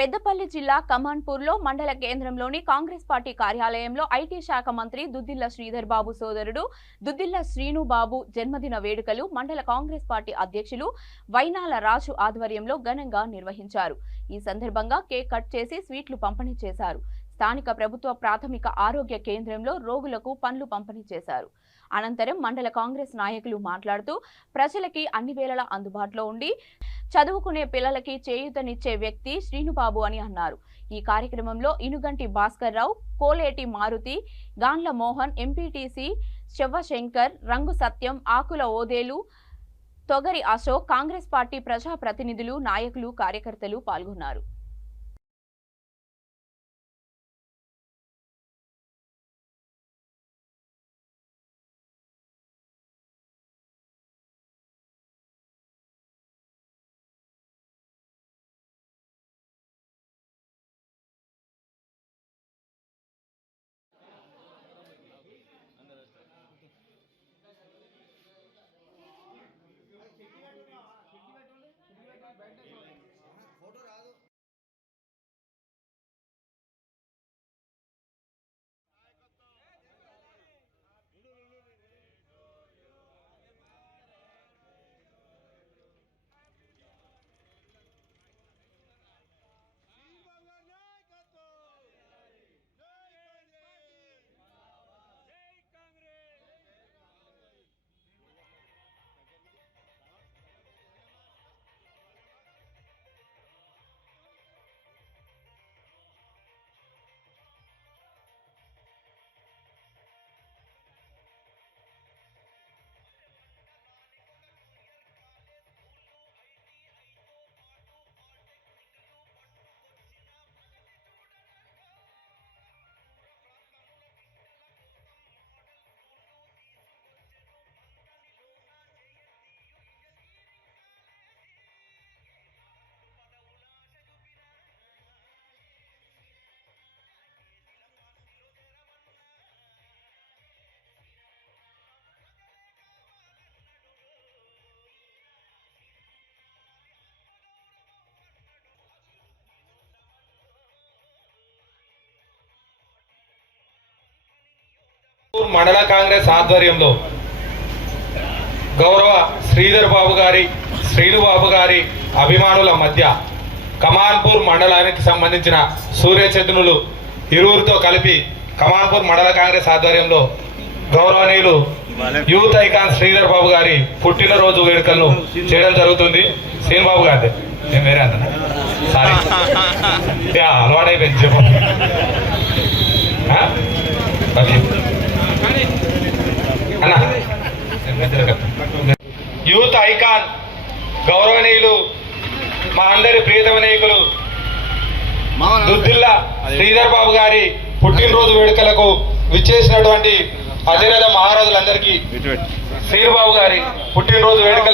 పెద్దపల్లి జిల్లా కమాన్పూర్లో మండల కేంద్రంలోని కాంగ్రెస్ పార్టీ కార్యాలయంలో ఐటీ శాఖ మంత్రి దుద్దిల్ల శ్రీధర్ బాబు సోదరుడు దుద్దిల్ల శ్రీనుబాబు జన్మదిన వేడుకలు మండల కాంగ్రెస్ పార్టీ అధ్యక్షులు వైనాల రాజు ఆధ్వర్యంలో ఘనంగా నిర్వహించారు. ఈ సందర్భంగా కేక్ కట్ చేసి స్వీట్లు పంపిణీ చేశారు. స్థానిక ప్రభుత్వ ప్రాథమిక ఆరోగ్య కేంద్రంలో రోగులకు పండ్లు పంపిణీ చేశారు. అనంతరం మండల కాంగ్రెస్ నాయకులు మాట్లాడుతూ ప్రజలకి అన్ని వేళలా అందుబాటులో ఉండి చదువుకునే పిల్లలకి చేయూతనిచ్చే వ్యక్తి శ్రీనుబాబు అని అన్నారు. ఈ కార్యక్రమంలో Inuganti Bhaskar Rao Koleti Maruti Gandla Mohan MPTC Shivashankar Rangu Satyam Akula Odelu Togari Ashok Congress party ప్రజా ప్రతినిధులు నాయకులు కార్యకర్తలు పాల్గొన్నారు. बैठने फोटो మండల కాంగ్రెస్ ఆధ్వర్యంలో గౌరవ శ్రీధర్ బాబు గారి శ్రీను బాబు గారి అభిమానుల మధ్య కమాన్పూర్ మండలానికి సంబంధించిన సూర్యచంద్రులు ఇరువురితో కలిపి కమాన్పూర్ మండల కాంగ్రెస్ ఆధ్వర్యంలో గౌరవనీయులు యూత్ ఐకాన్ శ్రీధర్ బాబు గారి పుట్టినరోజు వేడుకలను చేయడం జరుగుతుంది. శ్రీను బాబు గారి నేను వేరే అన్న. సారీ అలవాటైపోయింది చెప్పు. యూత్ ఐకాన్ గౌరవనీయులు మా అందరి ప్రియతమ నాయకులు దుద్దిల్ల శ్రీధర్ బాబు గారి పుట్టినరోజు వేడుకలకు విచ్చేసినటువంటి అధిరథ మహారాజులందరికీ శ్రీరుబాబు గారి పుట్టినరోజు వేడుకలు